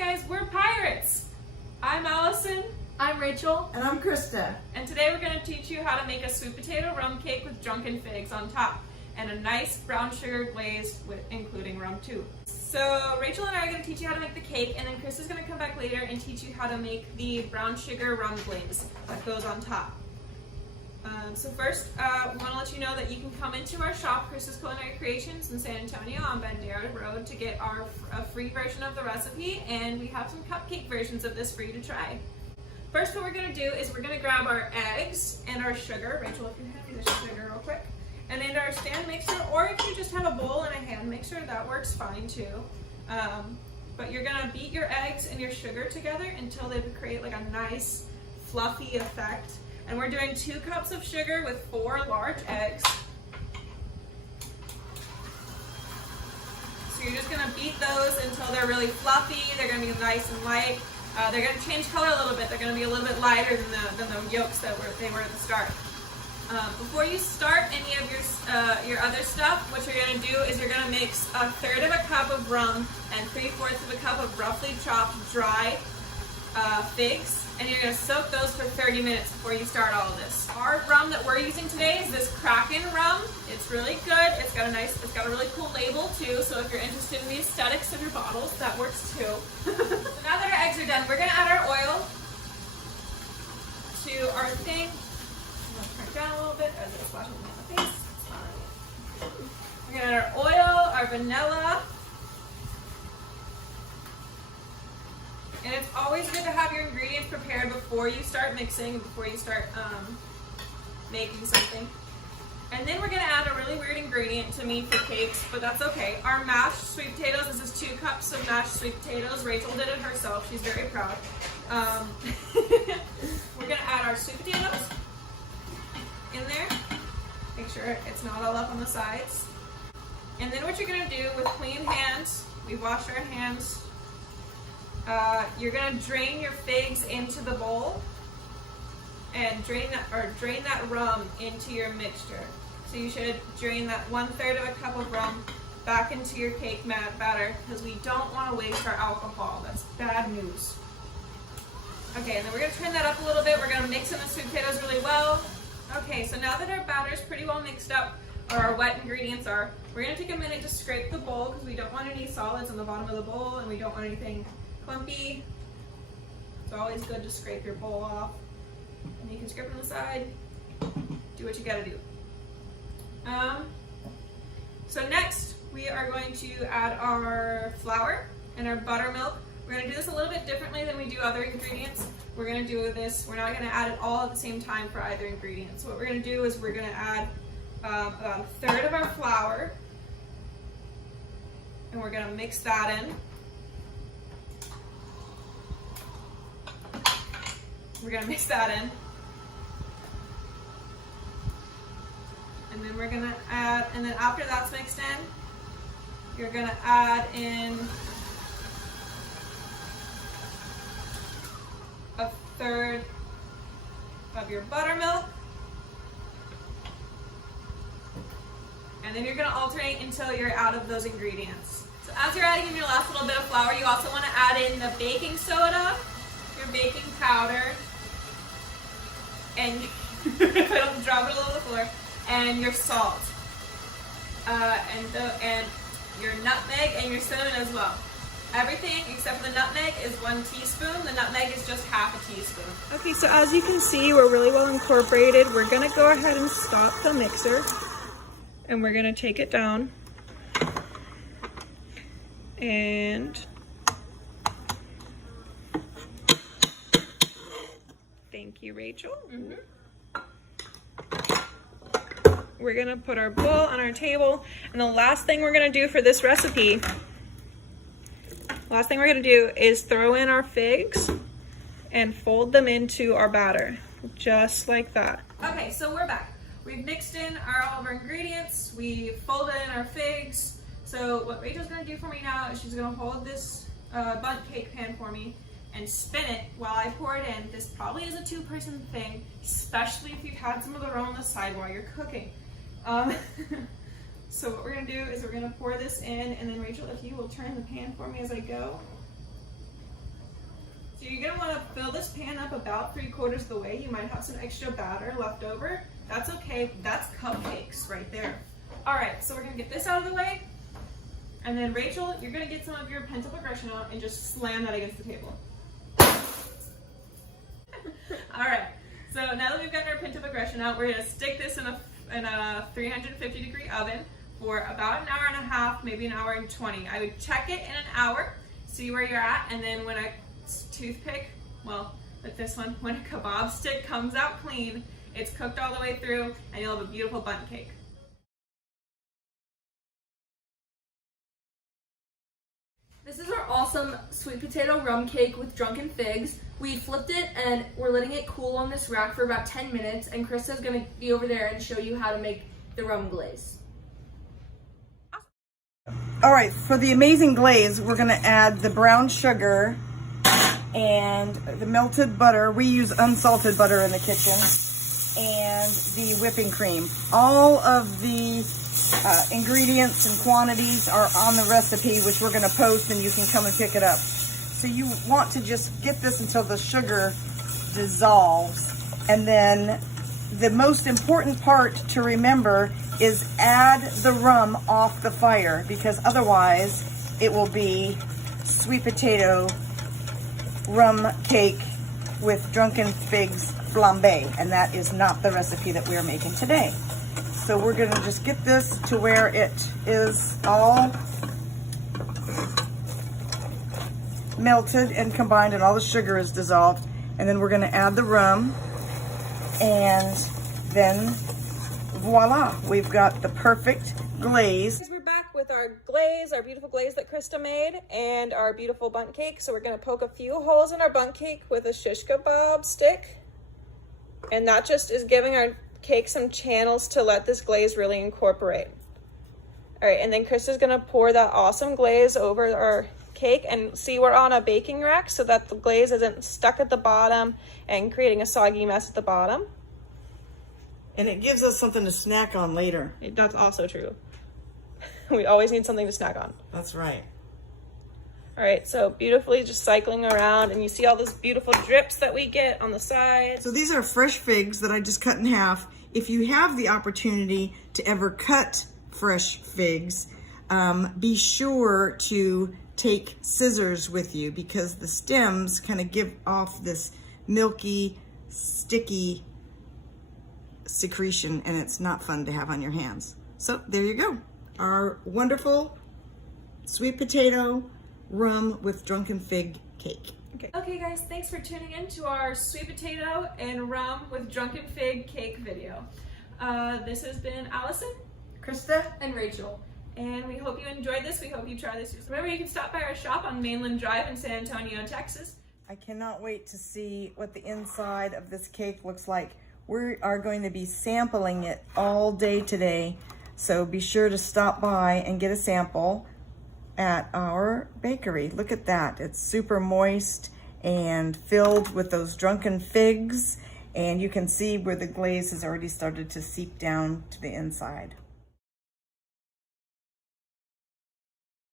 guys, we're pirates. I'm Allison. I'm Rachel. And I'm Krista. And today we're going to teach you how to make a sweet potato rum cake with drunken figs on top and a nice brown sugar glaze with including rum too. So Rachel and I are going to teach you how to make the cake, and then Krista's going to come back later and teach you how to make the brown sugar rum glaze that goes on top. So first, we want to let you know that you can come into our shop, Krista's Culinary Creations in San Antonio on Bandera Road, to get a free version of the recipe, and we have some cupcake versions of this for you to try. First, what we're going to do is we're going to grab our eggs and our sugar. Rachel, if you hand me the sugar real quick. And in our stand mixer, or if you just have a bowl and a hand mixer, that works fine too. But you're going to beat your eggs and your sugar together until they create like a nice fluffy effect. And we're doing 2 cups of sugar with 4 large eggs. So you're just going to beat those until they're really fluffy. They're going to be nice and light. They're going to change color a little bit. They're going to be a little bit lighter than the yolks that they were at the start. Before you start any of your other stuff, what you're going to do is you're going to mix 1/3 of a cup of rum and 3/4 of a cup of roughly chopped dry figs. And you're going to soak those for 30 minutes before you start all of this. Our rum that we're using today is this Kraken rum. It's really good. It's got a really cool label too. So if you're interested in the aesthetics of your bottles, that works too. So now that our eggs are done, we're going to add our oil to our thing. I'm going to turn it down a little bit as it's flashing in my face. We're going to add our oil, our vanilla. And it's always good to have your ingredients prepared before you start mixing, before you start making something. And then we're going to add a really weird ingredient to me for cakes, but that's okay. Our mashed sweet potatoes. This is 2 cups of mashed sweet potatoes. Rachel did it herself. She's very proud. We're going to add our sweet potatoes in there. Make sure it's not all up on the sides. And then what you're going to do with clean hands, we washed our hands. You're going to drain your figs into the bowl and drain that rum into your mixture. So you should drain that 1/3 of a cup of rum back into your cake batter, because we don't want to waste our alcohol. That's bad news. Okay, and then we're going to turn that up a little bit. We're going to mix in the sweet potatoes really well. Okay, so now that our batter is pretty well mixed up, or our wet ingredients are, we're going to take a minute to scrape the bowl, because we don't want any solids on the bottom of the bowl, and we don't want anything clumpy. It's always good to scrape your bowl off. And you can scrape it on the side. Do what you gotta do. So next, we are going to add our flour and our buttermilk. We're gonna do this a little bit differently than we do other ingredients. We're gonna do this, we're not gonna add it all at the same time for either ingredient. So what we're gonna do is we're gonna add about 1/3 of our flour, and we're gonna mix that in. We're going to mix that in. And then we're going to add, and then after that's mixed in, you're going to add in 1/3 of your buttermilk. And then you're going to alternate until you're out of those ingredients. So as you're adding in your last little bit of flour, you also want to add in the baking soda, your baking powder, and if I don't drop it all over the floor, and your salt, and your nutmeg and your cinnamon as well. Everything except for the nutmeg is 1 teaspoon. The nutmeg is just 1/2 teaspoon. Okay, so as you can see, we're really well incorporated. We're gonna go ahead and stop the mixer, and we're gonna take it down, and thank you, Rachel. Mm-hmm. We're gonna put our bowl on our table, and the last thing we're gonna do for this recipe, is throw in our figs and fold them into our batter, just like that. Okay, so we're back. We've mixed in all of our ingredients. We folded in our figs. So what Rachel's gonna do for me now is she's gonna hold this bundt cake pan for me and spin it while I pour it in. This probably is a 2-person thing, especially if you've had some of the rum on the side while you're cooking. So what we're gonna do is we're gonna pour this in, and then Rachel, if you will turn the pan for me as I go. So you're gonna wanna fill this pan up about 3/4 of the way. You might have some extra batter left over. That's okay, that's cupcakes right there. All right, so we're gonna get this out of the way. And then Rachel, you're gonna get some of your pent-up aggression out and just slam that against the table. All right, so now that we've gotten our pent-up aggression out, we're gonna stick this in a 350-degree oven for about an hour and a half, maybe an hour and 20. I would check it in an hour, see where you're at, and then when a toothpick, well, with this one, when a kebab stick comes out clean, it's cooked all the way through, and you'll have a beautiful bundt cake. This is our awesome sweet potato rum cake with drunken figs. We flipped it and we're letting it cool on this rack for about 10 minutes, and Krista's gonna be over there and show you how to make the rum glaze. All right, for the amazing glaze, we're gonna add the brown sugar and the melted butter. We use unsalted butter in the kitchen, and the whipping cream. All of the ingredients and quantities are on the recipe, which we're gonna post, and you can come and pick it up. So you want to just get this until the sugar dissolves, and then the most important part to remember is add the rum off the fire, because otherwise it will be sweet potato rum cake with drunken figs flambé, and that is not the recipe that we're making today. So we're gonna just get this to where it is all melted and combined and all the sugar is dissolved, and then we're gonna add the rum, and then voila, we've got the perfect glaze. We're back with our glaze, our beautiful glaze that Krista made, and our beautiful bundt cake. So we're gonna poke a few holes in our bundt cake with a shish kebab stick, and that just is giving our cake some channels to let this glaze really incorporate. All right, and then Krista's gonna pour that awesome glaze over our cake, and see, we're on a baking rack so that the glaze isn't stuck at the bottom and creating a soggy mess at the bottom. And it gives us something to snack on later. That's also true. We always need something to snack on. That's right. All right, so beautifully just cycling around, and you see all those beautiful drips that we get on the sides. So these are fresh figs that I just cut in half. If you have the opportunity to ever cut fresh figs, be sure to take scissors with you, because the stems kind of give off this milky, sticky secretion, and it's not fun to have on your hands. So there you go. Our wonderful sweet potato rum with drunken fig cake. Okay guys, thanks for tuning in to our sweet potato and rum with drunken fig cake video. This has been Allison, Krista, and Rachel. and we hope you enjoyed this. We hope you try this. Remember, you can stop by our shop on Mainland Drive in San Antonio, Texas. I cannot wait to see what the inside of this cake looks like. We are going to be sampling it all day today, so be sure to stop by and get a sample at our bakery. Look at that. It's super moist and filled with those drunken figs, and you can see where the glaze has already started to seep down to the inside.